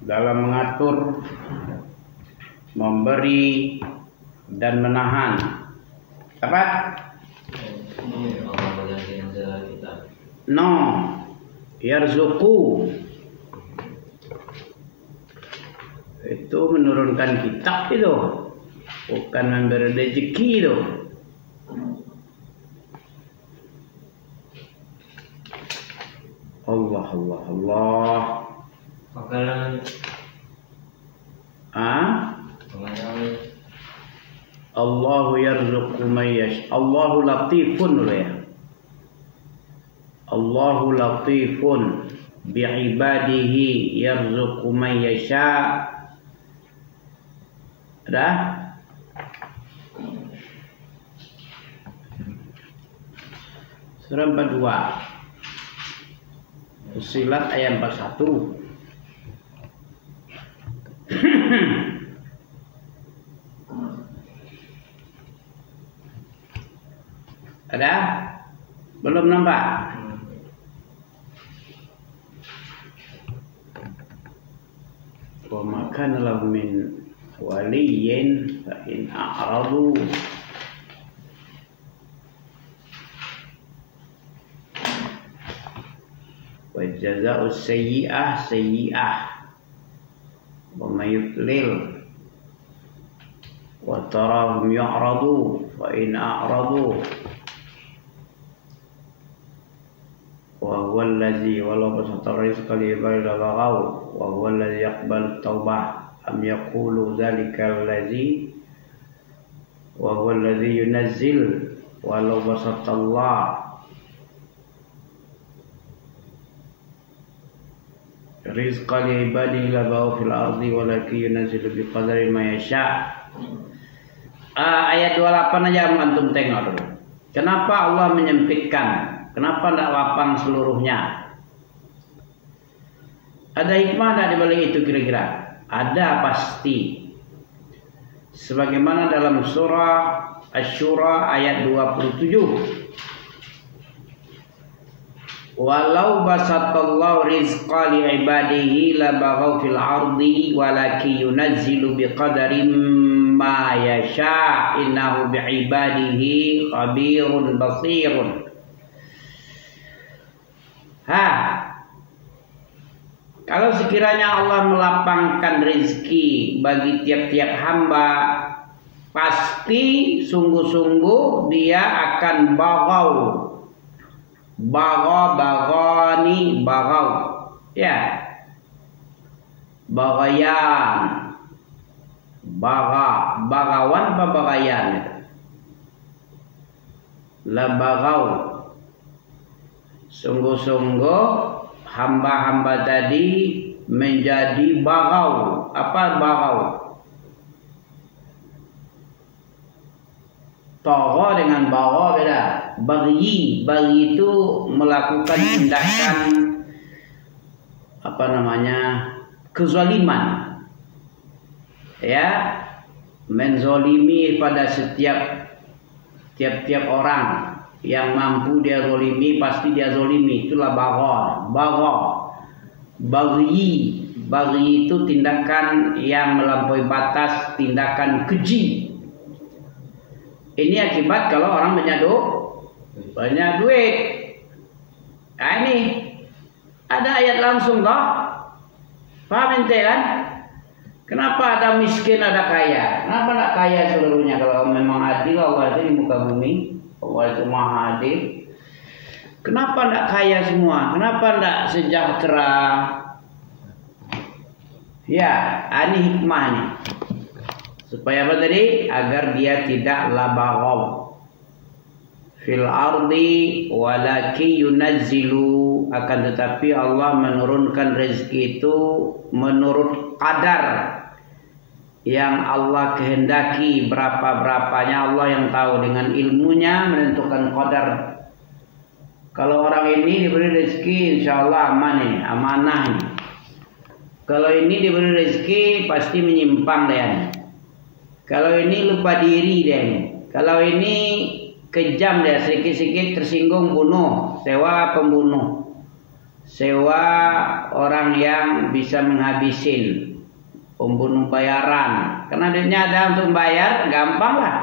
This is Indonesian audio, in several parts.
dalam mengatur, memberi dan menahan. Apa? No, yarzuqu itu menurunkan kitab itu, bukan memberi rezeki itu. Allah Allah Allah. Makanan. Allahu yarzuqu man yasha. Allahu latifun ya. Allahu latifun bi'ibadihi yarzuqu man yasha. Ada? Surah 42. Fussilat ayat 41. Ada? Belum nampak? Wa ma kana lahu min waliyyin fa in a'radu wa jazaa'u sayyi'ah sayyi'ah wa may yudlil wa tarahum ya'radu fa in a'radu wa huwa allazi walau basata rizqa li ibadihi labaghaw wa huwa allazi yaqbalu taubah am yaqulu dzalika allazi wa huwa allazi yunazzil walau basata Allah rizqa li ibadihi labaghaw fil ardi walakin yunazzilu biqadri ma yasha. Ayat 28 aja antum tengok dulu. Kenapa Allah menyempitkan? Kenapa tidak lapang seluruhnya? Ada hikmah tidak dibalik itu kira-kira? Ada pasti. Sebagaimana dalam surah Asy-Syura ayat 27. Walau basatallahu rizqa li ibadihi labaghaw fil ardi walakin yunazzilu biqadarin ma yasha innahu bi'ibadihi khabirun basirun. Kalau sekiranya Allah melapangkan rezeki bagi tiap-tiap hamba, pasti sungguh-sungguh dia akan baghaw. Baghani baghaw. Ya. Baghayan. Bagawan apa bagayan? La baghaw. Sungguh-sungguh hamba-hamba tadi menjadi baghaw. Apa baghaw? Tagha dengan baghaw beda. Baghi itu melakukan tindakan kezaliman. Ya, menzolimi pada tiap orang. Yang mampu dia zolimi, pasti dia zolimi. Itulah bagha. Baghi itu tindakan yang melampaui batas, tindakan keji. Ini akibat kalau orang banyak duit. Nah, ini ada ayat langsung toh. Paham ente kan? Kenapa ada miskin ada kaya? Kenapa tidak kaya seluruhnya? Kalau memang adil Allah itu di muka bumi. Allah itu maha adil. Kenapa tidak kaya semua? Kenapa tidak sejahtera? Ya, ini hikmahnya. Supaya apa tadi? Agar dia tidak labaghaw fil ardi walaki yunazzilu, akan tetapi Allah menurunkan rezeki itu menurut qadar yang Allah kehendaki. Berapa-berapanya Allah yang tahu, dengan ilmunya menentukan qadar. Kalau orang ini diberi rezeki insyaallah aman nih, amanah nih. Kalau ini diberi rezeki pasti menyimpang dia nih. Kalau ini lupa diri dia nih. Kalau ini kejam dia, sedikit-sedikit tersinggung bunuh, sewa pembunuh. sewa orang yang bisa menghabisin pembunuh bayaran. Karena duitnya ada untuk bayar, gampang lah.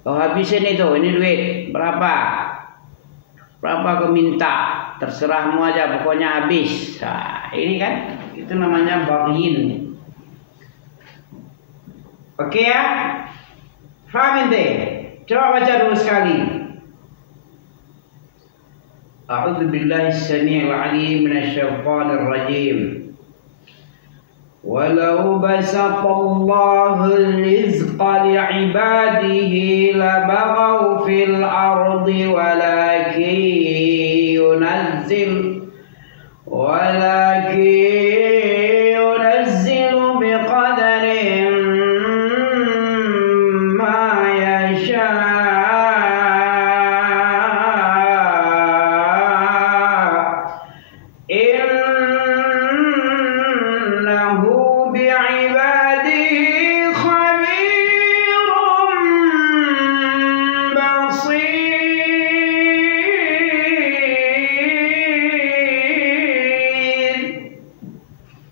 Kau habisin itu, ini duit berapa? Berapa kau minta? Terserahmu aja, pokoknya habis. Nah, ini kan, itu namanya baghin. Oke ya? Faham ente? Coba baca dulu sekali. A'udzu billahi as-sami'il 'alim minasyaitonir rajim. Walau basatallahu rizqa li'ibadihi labaghaw fil ardi walakin yunazzilu biqadarin ma yasha.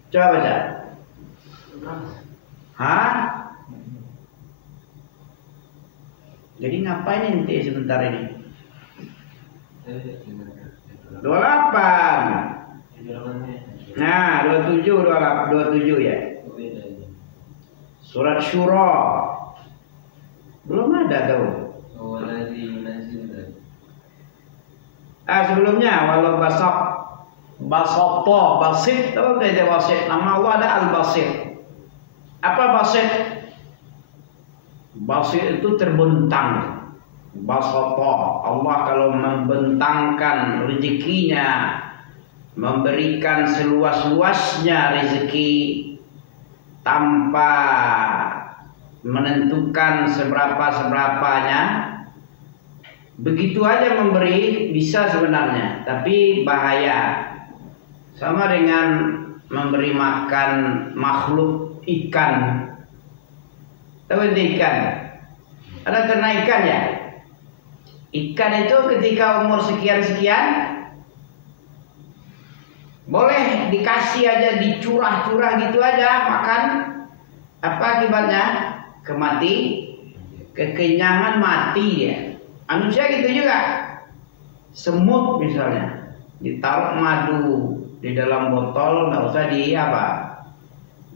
Coba baca. Hah? Jadi ngapain ente sebentar ini? 28. Nah, 27 ya. Surat Syura. Belum ada tuh. Sebelumnya walau Basopo, basit, tahu tidak basit? Nama Allah ada al-basit. Apa basit? Basit itu terbentang. Basopo, Allah kalau membentangkan rezekinya, memberikan seluas-luasnya rezeki tanpa menentukan seberapa-seberapanya, begitu aja memberi bisa sebenarnya, tapi bahaya. Sama dengan memberi makan makhluk ikan. Tahu ikan? Ada ternak ikan ya? Ikan itu ketika umur sekian-sekian boleh dikasih aja, dicurah-curah gitu aja makan. Apa akibatnya? Kekenyangan mati ya. Manusia gitu juga. Semut misalnya, ditaruh madu di dalam botol, nggak usah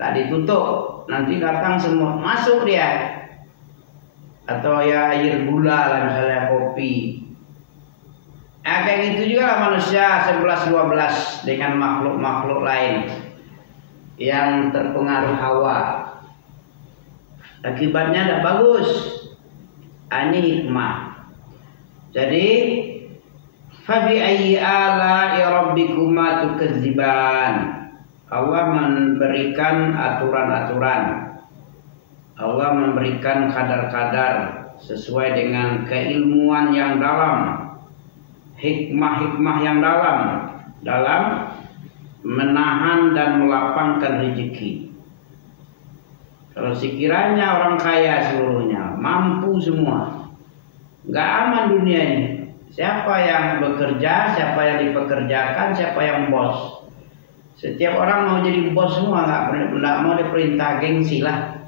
tak ditutup, nanti datang semut masuk dia. Atau ya air gula lah misalnya, kopi. Kayak gitu juga lah manusia 11-12 dengan makhluk-makhluk lain yang terpengaruh hawa. Akibatnya tidak bagus. Ini hikmah. Jadi fabi ayyi ala'i rabbikuma tukadziban. Allah memberikan aturan-aturan. Allah memberikan kadar-kadar sesuai dengan keilmuan yang dalam, hikmah-hikmah yang dalam menahan dan melapangkan rezeki. Kalau sekiranya orang kaya seluruhnya, mampu semua, nggak aman dunia ini. Siapa yang bekerja, siapa yang dipekerjakan, siapa yang bos. Setiap orang mau jadi bos semua, nggak mau diperintah, gengsi lah.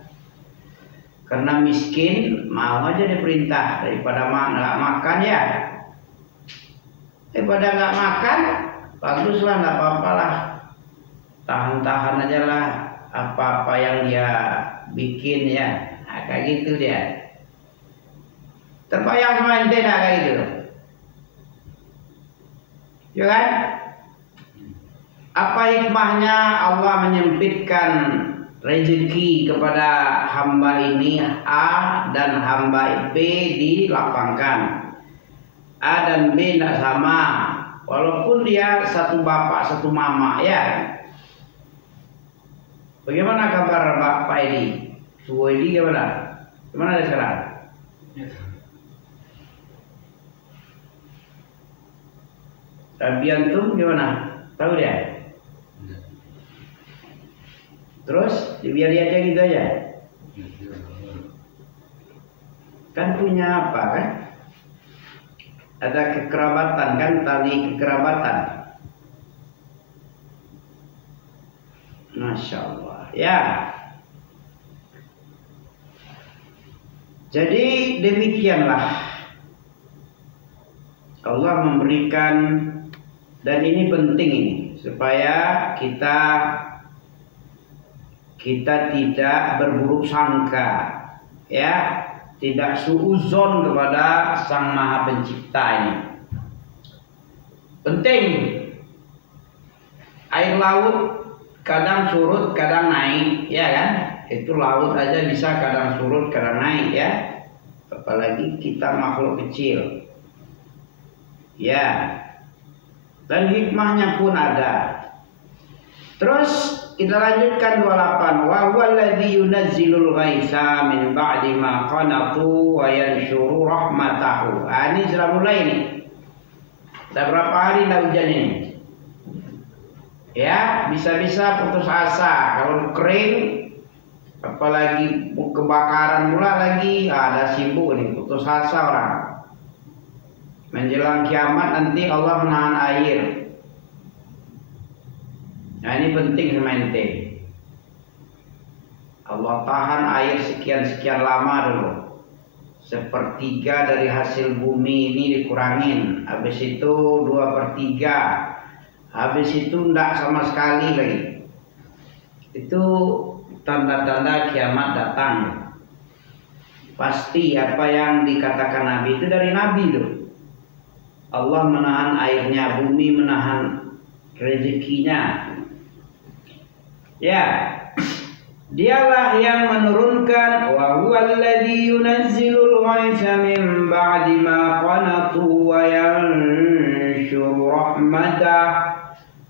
Karena miskin, mau aja diperintah daripada nggak makan ya. Daripada nggak makan, baguslah, nggak apa-apa lah. Tahan-tahan aja lah apa-apa yang dia bikin ya. Nah, kayak gitu dia. Terbayang sama ente kayak gitu. Ya kan? Apa hikmahnya Allah menyempitkan rezeki kepada hamba ini A dan hamba B dilapangkan. A dan B tidak sama, walaupun dia satu bapak satu mama ya. Bagaimana kabar Bapak ini? Suwo ini gimana? Gimana dia sekarang? Tapi antum gimana? Tahu dia? Terus biar dia aja gitu aja. Kan punya apa kan? Ada kekerabatan kan, tali kekerabatan. Masya Allah. Ya. Jadi demikianlah Allah memberikan, dan ini penting ini supaya kita tidak berburuk sangka, ya, tidak suuzon kepada Sang Maha Pencipta ini. Penting. Air laut kadang surut, kadang naik, ya kan? Itu laut aja bisa kadang surut, kadang naik, ya. Apalagi kita makhluk kecil. Ya. Dan hikmahnya pun ada. Terus kita lanjutkan 28. Wa huwa alladzi yunazzilul ghaitsa min ba'di ma qanatu wa yanshuru rahmatahu. Ini sudah mulai nih. Sudah berapa hari enggak hujan ini? Ya, bisa-bisa putus asa. Kalau kering, apalagi kebakaran pula lagi, ada sibuk nih, putus asa orang. Menjelang kiamat nanti Allah menahan air. Nah, ini penting sama ente. Allah tahan air sekian-sekian lama dulu. 1/3 dari hasil bumi ini dikurangin. Habis itu 2/3. Habis itu enggak sama sekali lagi. Itu tanda-tanda kiamat datang. Pasti apa yang dikatakan Nabi itu dari Nabi loh. Allah menahan airnya, bumi menahan rezekinya. Ya, dialah yang menurunkan, wa huwal ladzi yunazzilul ghaitsa min ba'di ma qanatu wa yanshuru rahmatah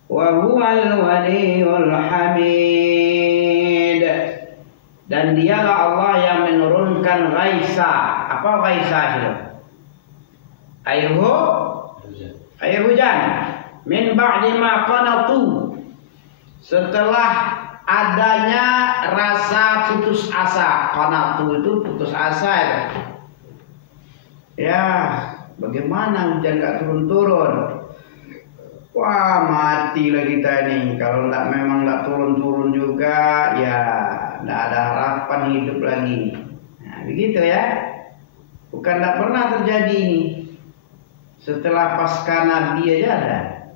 wa huwal waliyyul hamid. Dan dialah Allah yang menurunkan ghaitsa. Apa ghaitsa itu? Air hujan. Min ba'di ma qanatu. Setelah adanya rasa putus asa. Qanatu itu putus asa itu. Ya, bagaimana hujan gak turun-turun? Wah, matilah kita ini. Kalau memang gak turun-turun juga, ya gak ada harapan hidup lagi. Nah, begitu ya. Bukan gak pernah terjadi ini. Setelah pasca Nabi aja ada.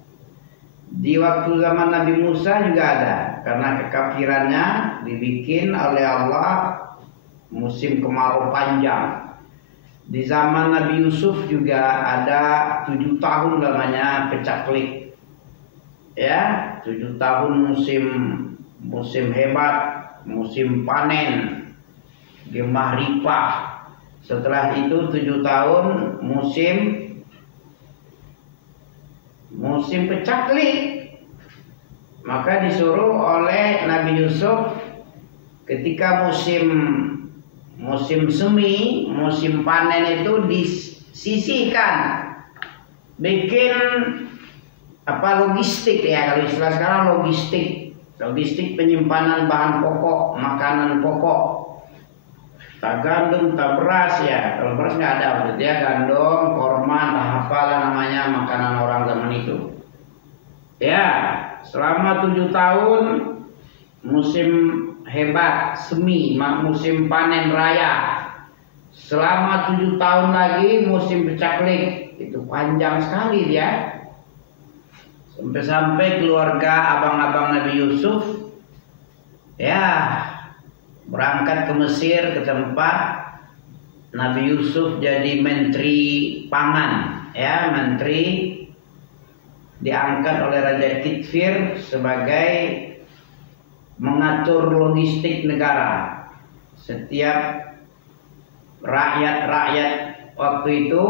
Di waktu zaman Nabi Musa juga ada. Karena kekafirannya dibikin oleh Allah musim kemarau panjang. Di zaman Nabi Yusuf juga ada 7 tahun namanya pecaklik. Ya, 7 tahun musim hebat, musim panen, gemah ripah. Setelah itu 7 tahun musim pecaklik. Maka disuruh oleh Nabi Yusuf ketika musim semi, musim panen itu disisihkan, bikin logistik ya, kalau istilah sekarang logistik penyimpanan bahan pokok, makanan pokok, tak gandum, tak beras ya, kalau beras nggak ada maksudnya, gandum, korma, tak apalah namanya makanan orang zaman itu. Ya, selama 7 tahun musim hebat semi, musim panen raya. Selama 7 tahun lagi musim pecaklik. Itu panjang sekali dia. Sampai-sampai keluarga abang-abang Nabi Yusuf ya berangkat ke Mesir, ke tempat Nabi Yusuf jadi menteri pangan, ya, menteri diangkat oleh Raja Kitfir sebagai mengatur logistik negara. Setiap rakyat waktu itu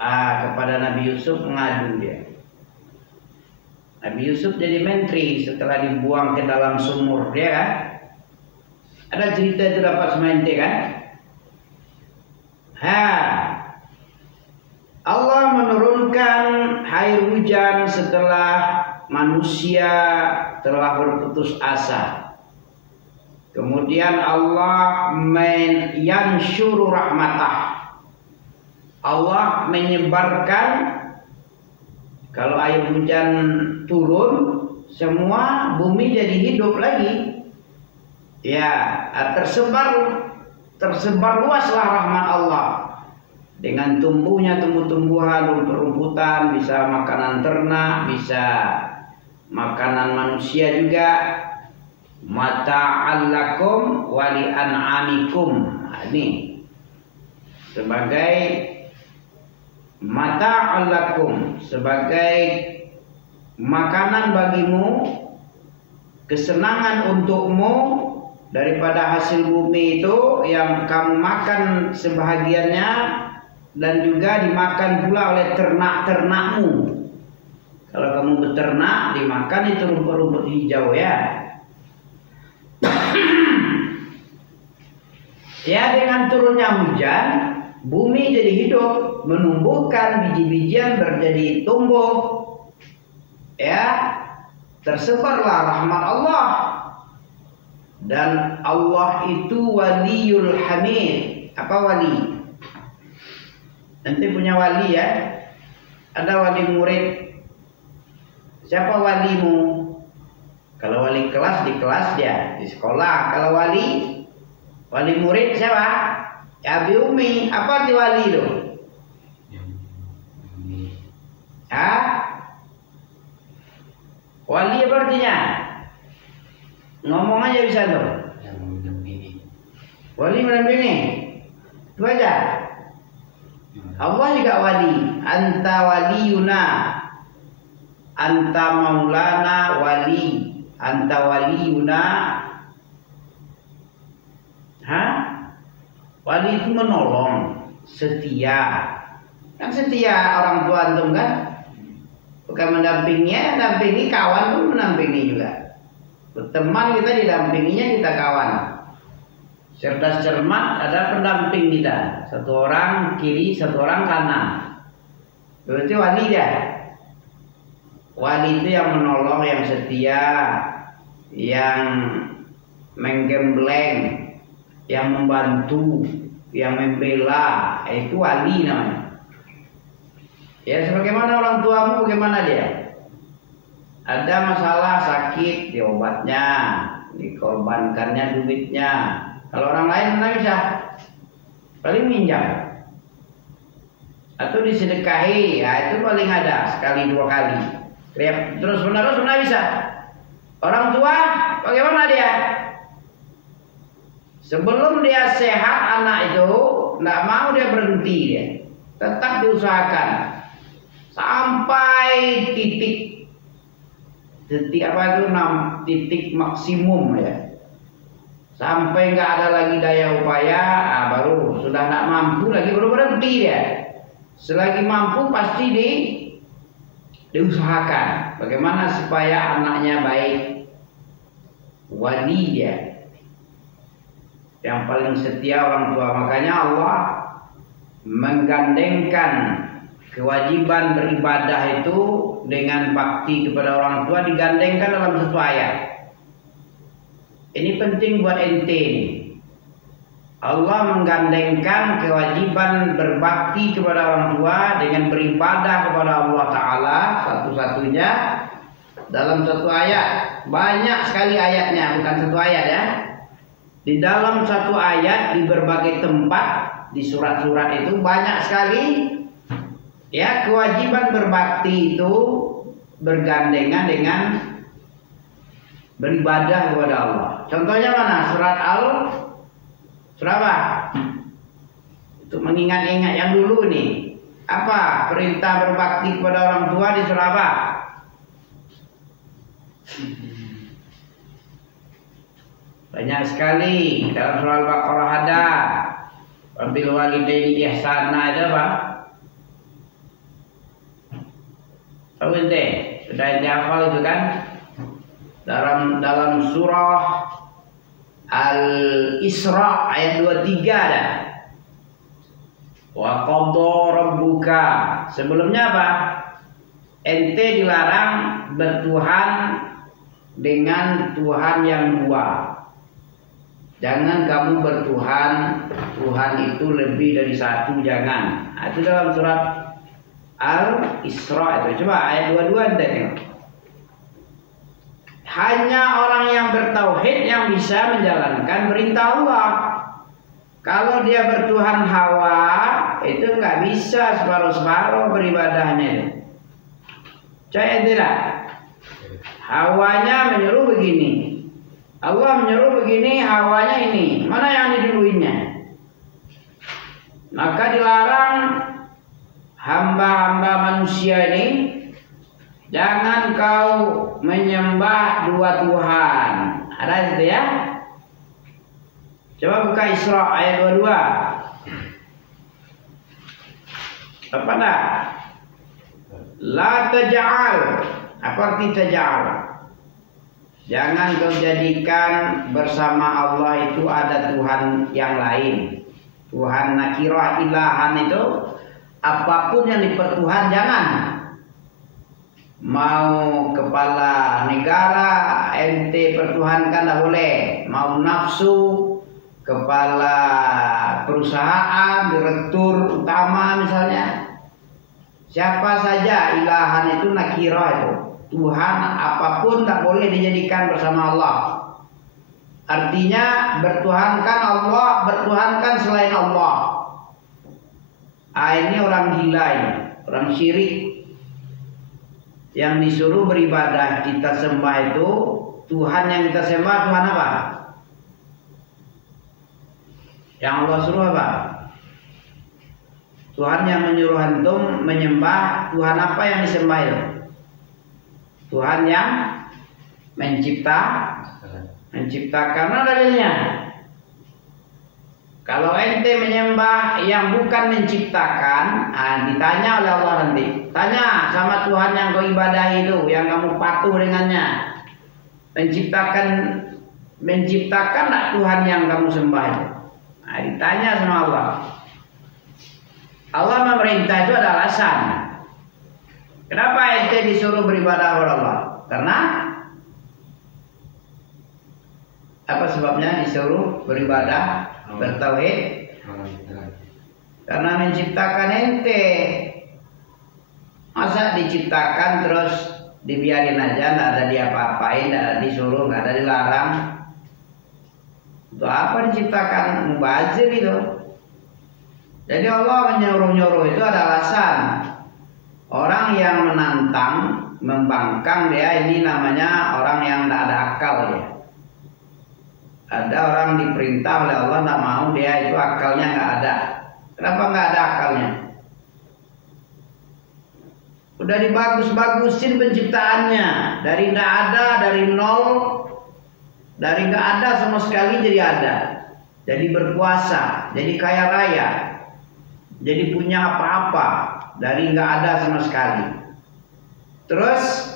kepada Nabi Yusuf mengadu dia. Nabi Yusuf jadi menteri setelah dibuang ke dalam sumur, dia kan? Ada cerita itu dapat semente kan? Allah menurunkan air hujan setelah manusia telah berputus asa. Kemudian Allah yansyuru rahmatah. Allah menyebarkan, kalau air hujan turun, semua bumi jadi hidup lagi. Ya, tersebar luaslah rahmat Allah. Dengan tumbuhnya tumbuh-tumbuhan, rumput-rumputan, bisa makanan ternak, bisa makanan manusia juga. Mata'al lakum wa li an'amikum. Ini sebagai mata'al lakum, sebagai makanan bagimu, kesenangan untukmu daripada hasil bumi itu yang kamu makan sebahagiannya, dan juga dimakan pula oleh ternak-ternakmu. Kalau kamu beternak, dimakan itu rumput-rumput hijau ya. Ya, dengan turunnya hujan, bumi jadi hidup, menumbuhkan biji-bijian menjadi tumbuh. Ya, tersebarlah rahmat Allah. Dan Allah itu waliyul hamid. Apa wali? Nanti punya wali ya. Ada wali murid. Siapa walimu? Kalau wali kelas di kelas dia, di sekolah. Kalau wali murid siapa? Ya, Abi Umi. Apa di wali itu? Hah? Wali apa artinya? Ngomong aja bisa tuh. Wali mendampingi. Itu aja. Allah juga wali. Anta waliyuna. Anta maulana wali. Anta waliyuna. Hah? Wali itu menolong, setia. Kan setia orang tua antum kan? Bukan mendampinginya, dampingi kawan pun mendampingi juga. Berteman kita didampinginya, kita kawan. Cerdas cermat ada pendamping kita. Satu orang kiri, satu orang kanan. Berarti wali dia. Wali itu yang menolong, yang setia, yang menggembleng, yang membantu, yang membela. Itu wali namanya. Ya, sebagaimana orang tuamu, bagaimana dia? Ada masalah sakit, diobatnya, dikorbankannya duitnya. Kalau orang lain mana bisa? Paling minjam. Atau disedekahi, ya itu paling ada sekali dua kali. Terus menerus mana bisa? Orang tua bagaimana dia? Sebelum dia sehat anak itu, tidak mau dia berhenti dia. Tetap diusahakan sampai titik apa itu, 6 titik maksimum ya. Sampai nggak ada lagi daya upaya, baru sudah nggak mampu lagi baru berhenti dia. Selagi mampu pasti diusahakan bagaimana supaya anaknya baik. Wali dia yang paling setia orang tua. Makanya Allah menggandengkan kewajiban beribadah itu dengan bakti kepada orang tua, digandengkan dalam satu ayat. Ini penting buat ente nih. Allah menggandengkan kewajiban berbakti kepada orang tua dengan beribadah kepada Allah Ta'ala satu-satunya dalam satu ayat. Banyak sekali ayatnya, bukan satu ayat ya. Di dalam satu ayat, di berbagai tempat, di surat-surat itu banyak sekali ya kewajiban berbakti itu bergandengan dengan beribadah kepada Allah. Contohnya mana? Surat Surat apa? Untuk mengingat-ingat yang dulu nih. Apa perintah berbakti kepada orang tua di surah apa? Banyak sekali. Dalam surah Al-Baqarah ada. Wabil walidaini ihsana itu apa? Tahu ente? Sudah ente hafal itu kan? Dalam surah Al-Isra ayat 23 ada. Wa qadha rabbuka. Sebelumnya apa? Ente dilarang bertuhan dengan Tuhan yang dua. Jangan kamu bertuhan, Tuhan itu lebih dari satu, jangan. Nah, itu dalam surat Al-Isra itu. Coba ayat 22 ente tengok. hanya orang yang bertauhid yang bisa menjalankan perintah Allah. Kalau dia bertuhan hawa, itu nggak bisa separuh-separuh beribadahnya. Saya tidak. Hawanya menyuruh begini, Allah menyuruh begini, hawanya ini. Mana yang diduluinya? Maka dilarang hamba-hamba manusia ini, jangan kau menyembah dua Tuhan. Ada itu ya? Coba buka Isra ayat 22. Apa dah? La taj'al. Apa arti taj'al? Jangan kau jadikan bersama Allah itu ada Tuhan yang lain. Tuhan nakirah ilahan itu apapun yang dipertuhan jangan. Mau kepala negara ente pertuhankan tak boleh. Mau nafsu kepala perusahaan, direktur utama misalnya. Siapa saja ilahan itu nakirah itu. Tuhan apapun tak boleh dijadikan bersama Allah. Artinya bertuhankan Allah, bertuhankan selain Allah. Ini orang gila ini, orang syirik. Yang disuruh beribadah kita sembah itu, Tuhan yang kita sembah Tuhan apa? Yang Allah suruh apa? Tuhan yang menyuruh antum menyembah Tuhan apa yang disembah itu? Tuhan yang menciptakan. Mana dalilnya? Kalau ente menyembah yang bukan menciptakan, ditanya oleh Allah nanti. Tanya sama Tuhan yang kau ibadahi itu, yang kamu patuh dengannya. Menciptakan tak Tuhan yang kamu sembah itu? Ditanya sama Allah. Allah memerintah itu ada alasan. Kenapa ente disuruh beribadah kepada Allah? Karena apa sebabnya disuruh beribadah, bertauhid? Karena menciptakan ente. Masa diciptakan terus dibiarin aja, nggak ada diapa-apain, nggak ada disuruh, nggak ada dilarang? Untuk apa diciptakan? Mubazir itu. Jadi Allah menyuruh-nyuruh itu ada alasan. Orang yang menantang, membangkang dia ini namanya orang yang tidak ada akal ya. Ada orang diperintah oleh Allah tidak mau, dia itu akalnya nggak ada. Kenapa nggak ada akalnya? Udah dibagus-bagusin penciptaannya, dari nggak ada, dari nol, dari nggak ada sama sekali jadi ada, jadi berkuasa, jadi kaya raya, jadi punya apa-apa, dari nggak ada sama sekali. Terus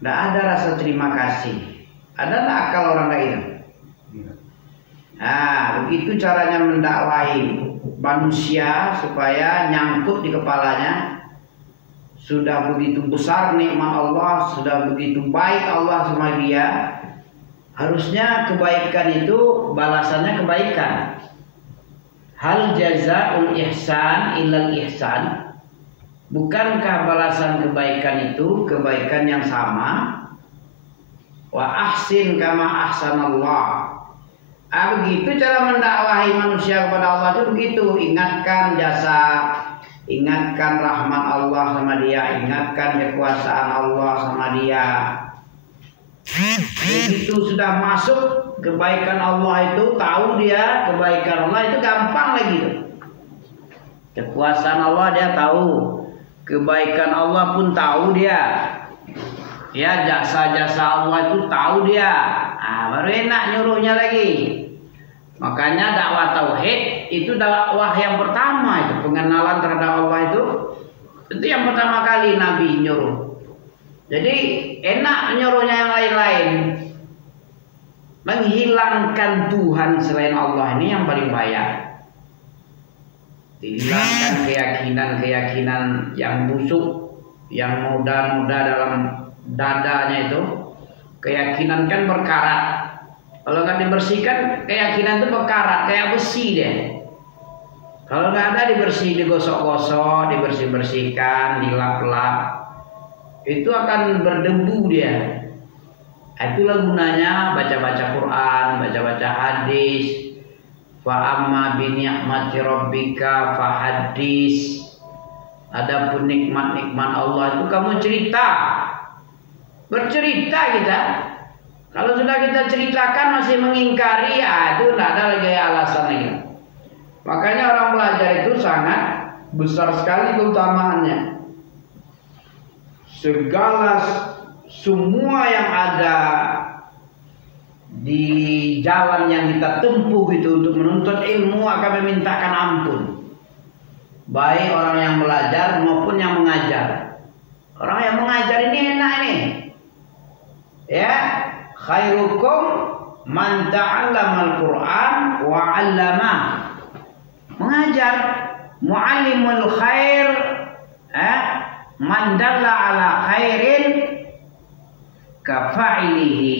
nggak ada rasa terima kasih. Ada nggak akal orang kayak gitu? Nah, begitu caranya mendakwahi manusia supaya nyangkut di kepalanya. Sudah begitu besar nikmat Allah, sudah begitu baik Allah sama dia. Harusnya kebaikan itu balasannya kebaikan. Hal jazaul ihsan illal ihsan. Bukankah balasan kebaikan itu kebaikan yang sama? Wa ahsin kama ahsanallah. Begitu cara mendakwahi manusia kepada Allah itu begitu. Ingatkan jasa, ingatkan rahmat Allah sama dia, ingatkan kekuasaan Allah sama dia. Begitu sudah masuk kebaikan Allah itu, tahu dia kebaikan Allah itu gampang lagi tuh. Kekuasaan Allah dia tahu, kebaikan Allah pun tahu dia. Ya, jasa-jasa Allah itu tahu dia. Baru enak nyuruhnya lagi. Makanya dakwah tauhid itu dakwah yang pertama itu, pengenalan terhadap Allah itu yang pertama kali Nabi nyuruh. Jadi enak nyuruhnya yang lain-lain. Menghilangkan Tuhan selain Allah ini yang paling bahaya. Dihilangkan keyakinan-keyakinan yang busuk, yang muda-muda dalam dadanya itu. Keyakinan kan berkarat. Kalau nggak dibersihkan, keyakinan itu berkarat, kayak besi deh. Kalau nggak ada digosok-gosok, dibersih-bersihkan, dilap-lap, itu akan berdebu dia. Itulah gunanya baca-baca Quran, baca-baca hadis. Fa amma bi ni'mati rabbika fahaddis. Adapun nikmat-nikmat Allah itu kamu cerita. Bercerita kita. Kalau sudah kita ceritakan masih mengingkari, itu tidak ada lagi alasan lagi. Makanya orang belajar itu sangat besar sekali keutamaannya. Semua yang ada di jalan yang kita tempuh itu untuk menuntut ilmu akan memintakan ampun. Baik orang yang belajar maupun yang mengajar. Orang yang mengajar ini enak ini. Ya, khairukum man ta'allamal Qur'an wa 'allamah. Mengajar, muallimul khair, man dalla ala khairin kafa'ilihi.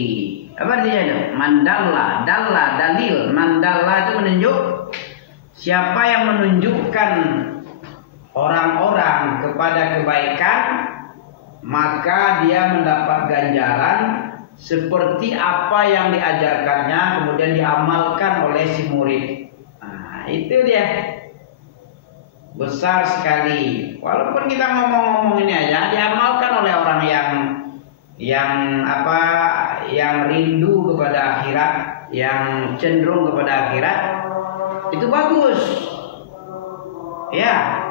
Apa artinya itu? Mandalla, dalil. Mandalla itu menunjuk. Siapa yang menunjukkan orang-orang kepada kebaikan, maka dia mendapat ganjaran seperti apa yang diajarkannya kemudian diamalkan oleh si murid. Nah, itu dia. Besar sekali. Walaupun kita ngomong-ngomong ini aja diamalkan oleh orang yang rindu kepada akhirat, yang cenderung kepada akhirat, itu bagus. Ya.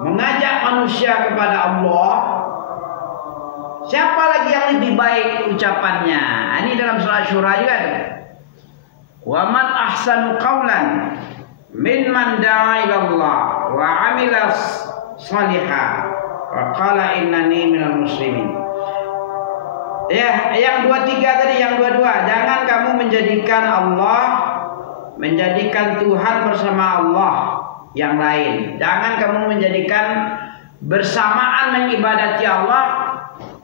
Mengajak manusia kepada Allah. Siapa lagi yang lebih baik ucapannya? Ini dalam surah Syura juga. Wa man ahsanu qawlan mimman da'a ila Allah wa 'amila shalihan wa qala innani minal muslimin. Ya, yang 23 tadi, yang 22. Jangan kamu menjadikan Allah, menjadikan Tuhan bersama Allah yang lain. Jangan kamu menjadikan bersamaan mengibadati Allah,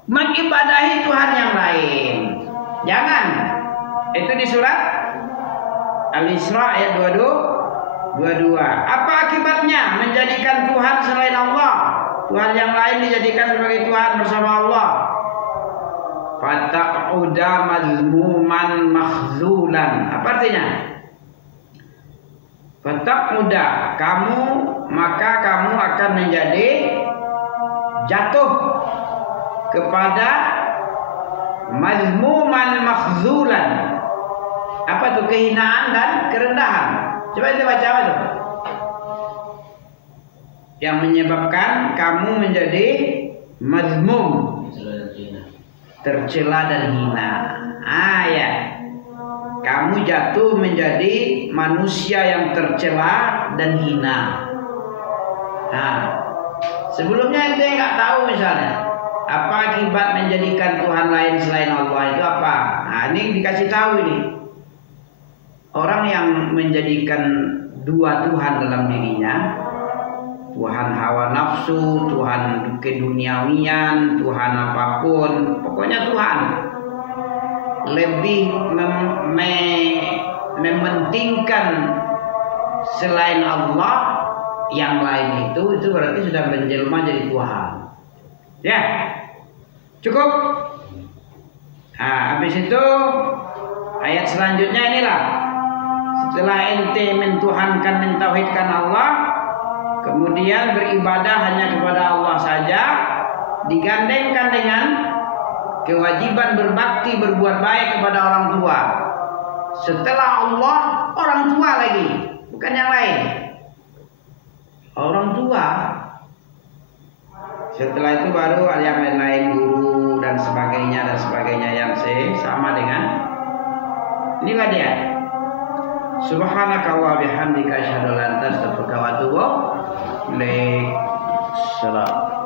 mengibadahi Tuhan yang lain. Jangan. Itu di surat Al-Isra ayat 22. Apa akibatnya menjadikan Tuhan selain Allah? Tuhan yang lain dijadikan sebagai Tuhan bersama Allah. Fataq'uda mazmuman makhzulan. Apa artinya? Fataq'uda, maka kamu akan menjadi jatuh kepada mazmuman makhzulan. Apa itu? Kehinaan dan kerendahan. Coba kita baca apa itu? Yang menyebabkan kamu menjadi mazmum, tercela dan hina. Ya. Kamu jatuh menjadi manusia yang tercela dan hina. Sebelumnya ente nggak tahu misalnya apa akibat menjadikan Tuhan lain selain Allah itu apa. Ini dikasih tahu ini. Orang yang menjadikan dua Tuhan dalam dirinya, Tuhan hawa nafsu, Tuhan keduniawian, Tuhan apapun, pokoknya Tuhan, lebih mementingkan selain Allah yang lain itu berarti sudah menjelma jadi Tuhan. Ya, cukup. Habis itu ayat selanjutnya inilah. Setelah ente mentuhankan, mentauhidkan Allah, kemudian beribadah hanya kepada Allah saja, digandengkan dengan kewajiban berbakti, berbuat baik kepada orang tua. Setelah Allah, orang tua lagi, bukan yang lain. Orang tua. Setelah itu baru yang lain-lain, guru dan sebagainya yang sama dengan inilah dia. Subhanakallah bihamdika asyhadu an la ilaha illa anta astaghfiruka wa atubu ilaik. Salam.